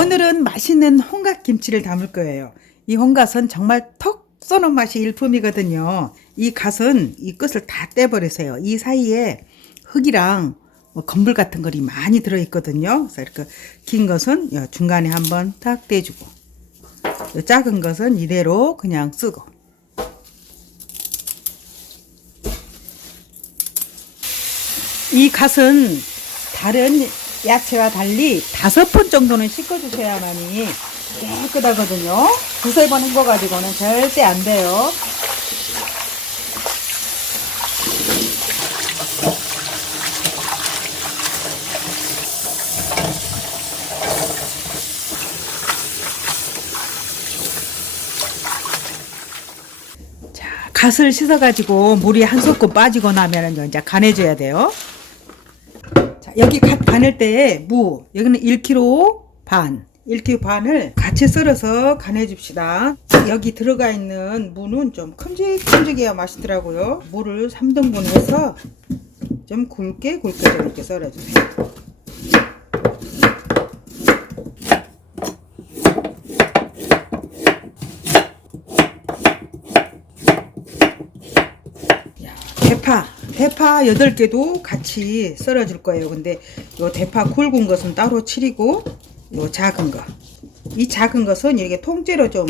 오늘은 맛있는 홍갓김치를 담을 거예요. 이 홍갓은 정말 톡 쏘는 맛이 일품이거든요. 이 갓은 이 끝을 다 떼버리세요. 이 사이에 흙이랑 뭐 건물 같은 것이 많이 들어있거든요. 그래서 이렇게 긴 것은 요 중간에 한번 딱 떼주고 요 작은 것은 이대로 그냥 쓰고 이 갓은 다른 야채와 달리 다섯 번 정도는 씻어주셔야만이 깨끗하거든요. 두세 번 헹궈가지고는 절대 안 돼요. 자, 갓을 씻어가지고 물이 한 소끔 빠지고 나면은 이제 간해줘야 돼요. 자, 여기 갓 간을 때 무, 여기는 1kg 반, 1kg 반을 같이 썰어서 간해 줍시다. 여기 들어가 있는 무는 좀 큼직큼직해야 맛있더라고요. 무를 3등분 해서 좀 굵게 굵게 좀 이렇게 썰어주세요. 야, 대파, 대파 8개도 같이 썰어 줄 거예요. 근데 요 대파 굵은 것은 따로 칠이고 요 작은 거. 이 작은 것은 이렇게 통째로 좀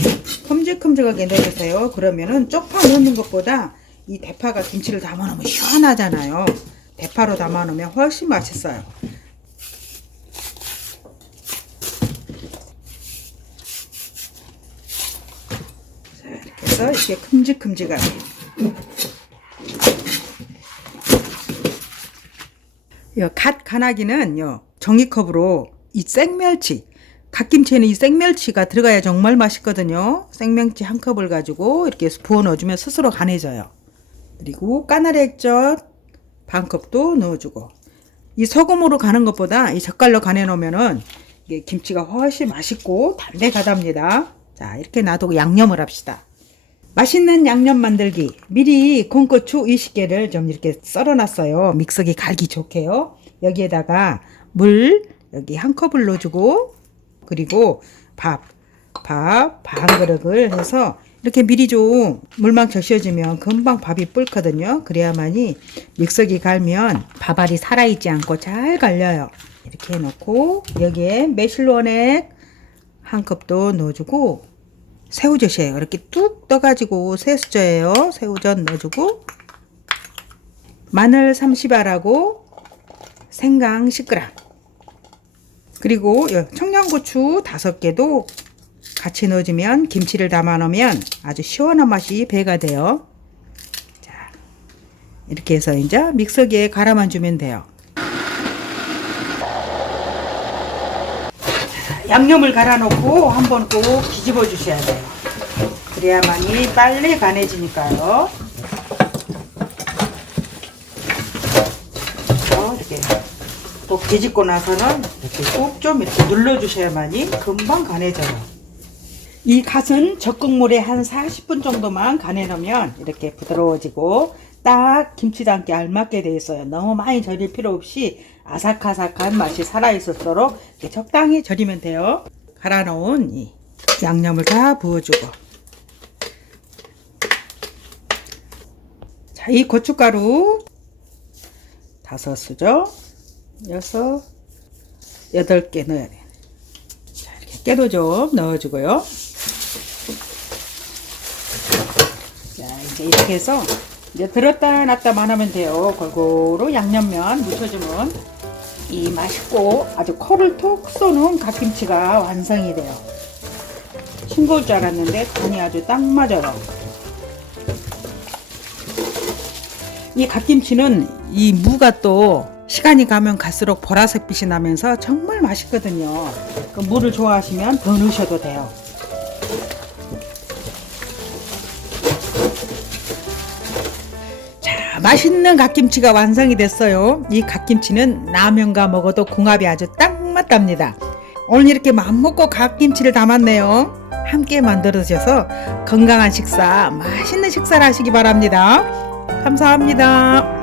큼직큼직하게 넣어주세요. 그러면은 쪽파 넣는 것보다 이 대파가 김치를 담아놓으면 시원하잖아요. 대파로 담아놓으면 훨씬 맛있어요. 자, 이렇게 해서 이렇게 큼직큼직하게. 갓 간하기는 요 종이컵으로 이 생멸치 갓김치에는 이 생멸치가 들어가야 정말 맛있거든요. 생멸치 한 컵을 가지고 이렇게 부어 넣어주면 스스로 간해져요. 그리고 까나리 액젓 반 컵도 넣어주고 이 소금으로 가는 것보다 이 젓갈로 간해 놓으면은 이게 김치가 훨씬 맛있고 담백하답니다. 자 이렇게 놔두고 양념을 합시다. 맛있는 양념 만들기. 미리 콩고추 20개를 좀 이렇게 썰어놨어요. 믹서기 갈기 좋게요. 여기에다가 물 여기 한 컵을 넣어주고 그리고 밥, 밥 반 그릇을 해서 이렇게 미리 좀 물만 적셔주면 금방 밥이 불거든요. 그래야만이 믹서기 갈면 밥알이 살아있지 않고 잘 갈려요. 이렇게 해놓고 여기에 매실원액 한 컵도 넣어주고 새우젓이에요. 이렇게 뚝 떠가지고 새우젓이에요. 새우젓 넣어주고 마늘 30알하고 생강 10g 그리고 요 청양고추 5개도 같이 넣어주면 김치를 담아 놓으면 아주 시원한 맛이 배가 돼요. 자, 이렇게 해서 이제 믹서기에 갈아만 주면 돼요. 양념을 갈아놓고 한번 꼭 뒤집어 주셔야 돼요. 그래야만이 빨리 간해지니까요. 어, 이렇게 꼭 뒤집고 나서는 이렇게 꼭 좀 이렇게 눌러주셔야만이 금방 간해져요. 이 갓은 적국물에 한 40분 정도만 간해 놓으면 이렇게 부드러워지고 딱 김치 담기 알맞게 돼 있어요. 너무 많이 절일 필요 없이 아삭아삭한 맛이 이렇게 적당히 절이면 돼요. 갈아 놓은 이 양념을 다 부어주고 자, 이 고춧가루 다섯 수저 여섯 여덟 개 넣어야 돼요. 자, 이렇게 깨도 좀 넣어주고요. 자, 이제 이렇게 해서 이제 들었다 놨다만 하면 돼요. 골고루 양념면 묻혀주면 이 맛있고 아주 코를 톡 쏘는 갓김치가 완성이 돼요. 싱거울 줄 알았는데 간이 아주 딱 맞아요. 이 갓김치는 이 무가 또 시간이 가면 갈수록 보라색 빛이 나면서 정말 맛있거든요. 그 무를 좋아하시면 더 넣으셔도 돼요. 맛있는 갓김치가 완성이 됐어요. 이 갓김치는 라면과 먹어도 궁합이 아주 딱 맞답니다. 오늘 이렇게 맘먹고 갓김치를 담았네요. 함께 만들어 주셔서 건강한 식사, 맛있는 식사를 하시기 바랍니다. 감사합니다.